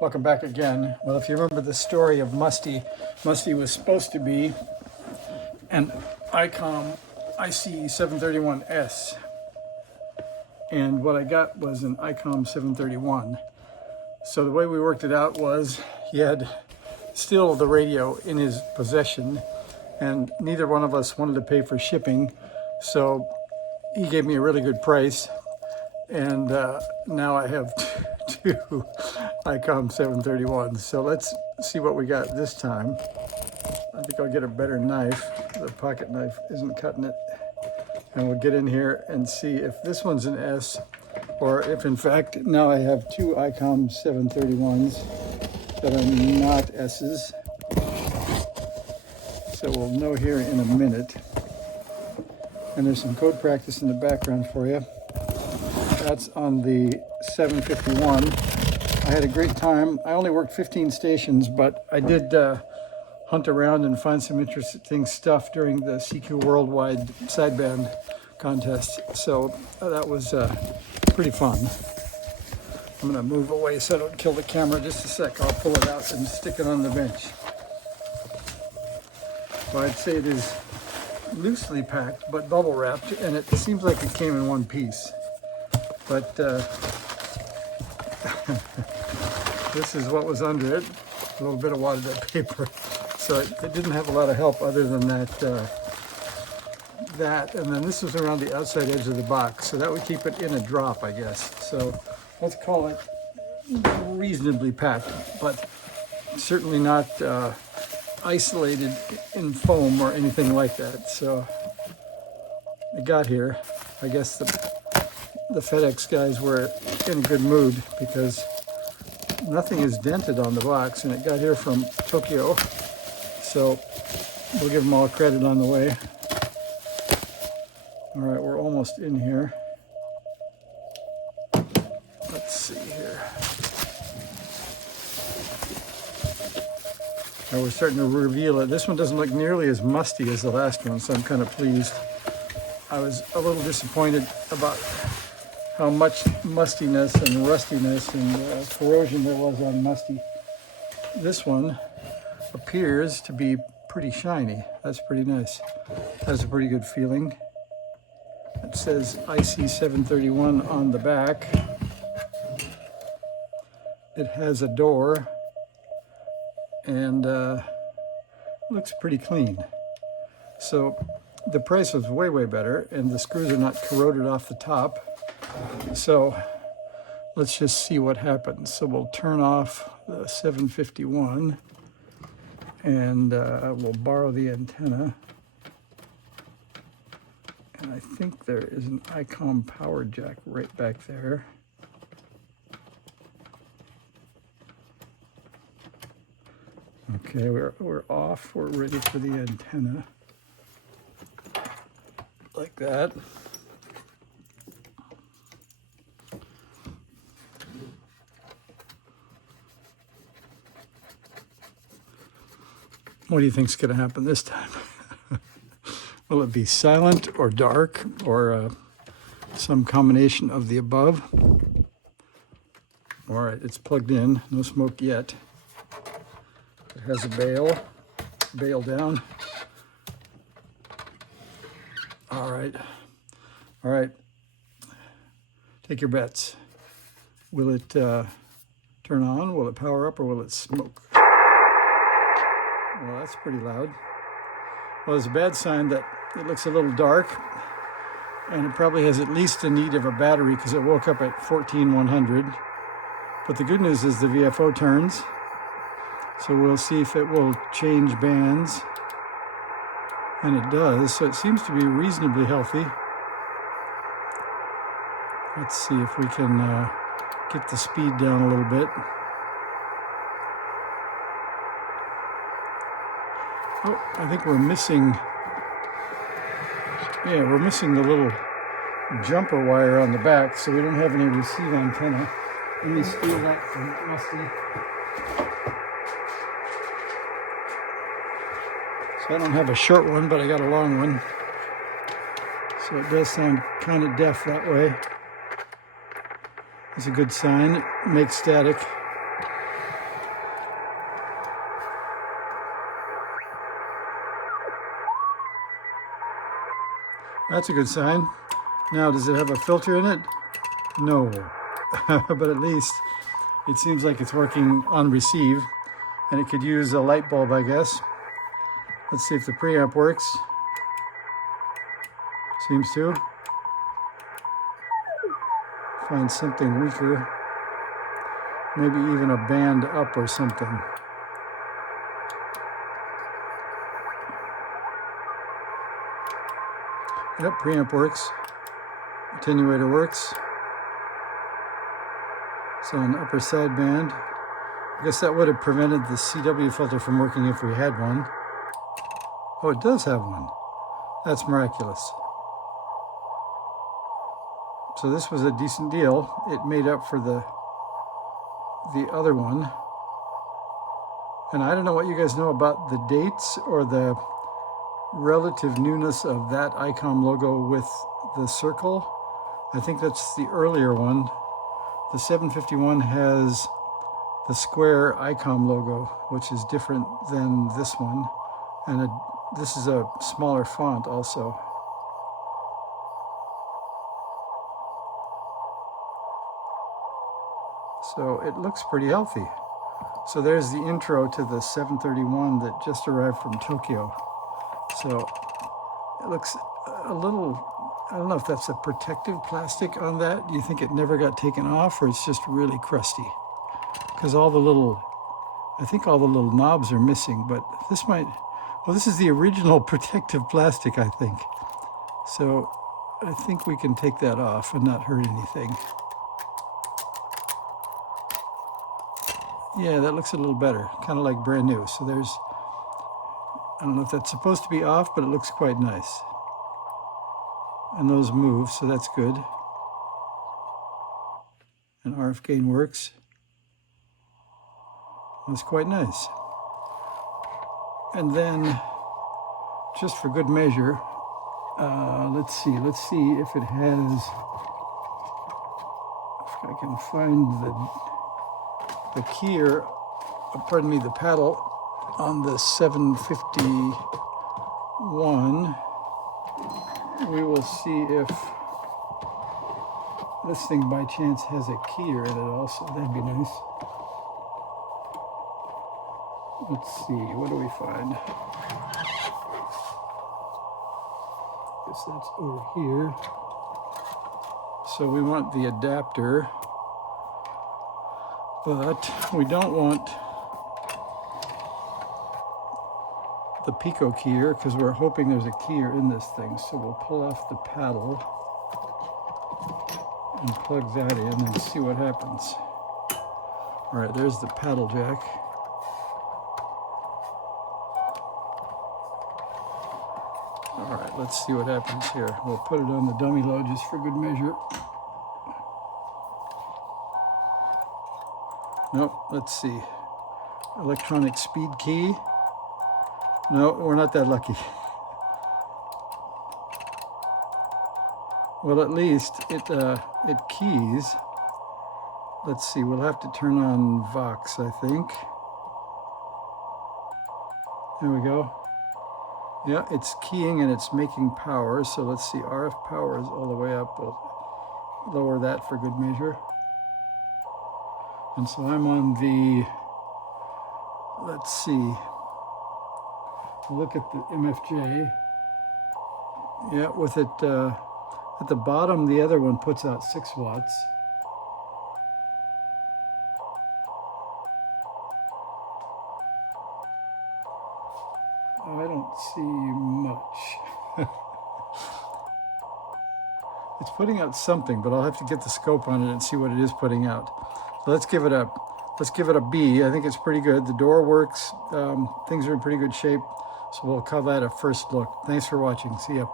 Welcome back again. Well, if you remember the story of Musty, Musty was supposed to be an ICOM IC-731S. And what I got was an ICOM 731. So the way we worked it out was he had still the radio in his possession, and neither one of us wanted to pay for shipping. So he gave me a really good price. And now I have two ICOM 731s. So let's see what we got this time. I think I'll get a better knife. The pocket knife isn't cutting it. And we'll get in here and see if this one's an S, or if in fact now I have two ICOM 731s that are not S's. So we'll know here in a minute. And there's some code practice in the background for you. That's on the 751. I had a great time. I only worked 15 stations, but I did hunt around and find some interesting stuff during the CQ Worldwide sideband contest. So that was pretty fun. I'm gonna move away so I don't kill the camera. Just a sec, I'll pull it out and stick it on the bench. Well, I'd say it is loosely packed, but bubble wrapped, and it seems like it came in one piece. But this is what was under it, a little bit of wadded up paper. So it didn't have a lot of help other than that, and then this was around the outside edge of the box. So that would keep it in a drop, I guess. So let's call it reasonably packed, but certainly not isolated in foam or anything like that. So it got here. I guess the FedEx guys were in a good mood because nothing is dented on the box, and it got here from Tokyo. So we'll give them all credit on the way. All right, we're almost in here. Let's see here. Now we're starting to reveal it. This one doesn't look nearly as musty as the last one, so I'm kind of pleased. I was a little disappointed about how much mustiness and rustiness and corrosion there was on Musty. This one appears to be pretty shiny. That's pretty nice. Has a pretty good feeling. It says IC-731 on the back. It has a door and looks pretty clean. So the price was way, way better, and the screws are not corroded off the top. So let's just see what happens. So we'll turn off the 751 and we'll borrow the antenna. And I think there is an ICOM power jack right back there. Okay, we're off. We're ready for the antenna. Like that. What do you think's going to happen this time? Will it be silent or dark or some combination of the above? All right, it's plugged in. No smoke yet. It has a bail down. All right. Take your bets. Will it turn on? Will it power up, or will it smoke? Well, that's pretty loud. Well, it's a bad sign that it looks a little dark, and it probably has at least a need of a battery because it woke up at 14,100. But the good news is the VFO turns, so we'll see if it will change bands. And it does, so it seems to be reasonably healthy. Let's see if we can get the speed down a little bit. Oh, I think we're missing, we're missing the little jumper wire on the back, so we don't have any receive antenna. Let me steal that from Musty. So I don't have a short one, but I got a long one. So it does sound kind of deaf that way. It's a good sign. It makes static. That's a good sign. Now, does it have a filter in it? No, but at least it seems like it's working on receive, and it could use a light bulb, I guess. Let's see if the preamp works. Seems to. Find something weaker. Maybe even a band up or something. Yep, preamp works. Attenuator works. It's on the upper sideband. I guess that would have prevented the CW filter from working if we had one. Oh, it does have one. That's miraculous. So this was a decent deal. It made up for the other one. And I don't know what you guys know about the dates or the relative newness of that ICOM logo with the circle. I think that's the earlier one. The 751 has the square ICOM logo, which is different than this one. And this is a smaller font also. So it looks pretty healthy. So there's the intro to the 731 that just arrived from Tokyo. So it looks a little, I don't know if that's a protective plastic on that. Do you think it never got taken off, or it's just really crusty? Because all the little, I think all the little knobs are missing, but this might, well, this is the original protective plastic, I think. So I think we can take that off and not hurt anything. Yeah, that looks a little better, kind of like brand new. So there's, I don't know if that's supposed to be off, but it looks quite nice. And those move, so that's good. And RF gain works. That's quite nice. And then, just for good measure, let's see if it has, if I can find the key, or pardon me, the paddle on the 751. We will see if this thing by chance has a keyer in it also. That'd be nice. Let's see, what do we find? Guess that's over here. So we want the adapter, but we don't want the Pico keyer because we're hoping there's a keyer in this thing. So we'll pull off the paddle and plug that in and see what happens. All right, there's the paddle jack. All right, let's see what happens here. We'll put it on the dummy load just for good measure. Nope, let's see. Electronic speed key. No, we're not that lucky. Well, at least it keys. Let's see, we'll have to turn on Vox, I think. There we go. Yeah, it's keying and it's making power. So let's see, RF power is all the way up. We'll lower that for good measure. And so I'm on the, let's see, look at the MFJ. Yeah, with it at the bottom, the other one puts out 6 watts. I don't see much. It's putting out something, but I'll have to get the scope on it and see what it is putting out. So let's give it a B. I think it's pretty good. The door works. Things are in pretty good shape. So we'll call that a first look. Thanks for watching. See ya.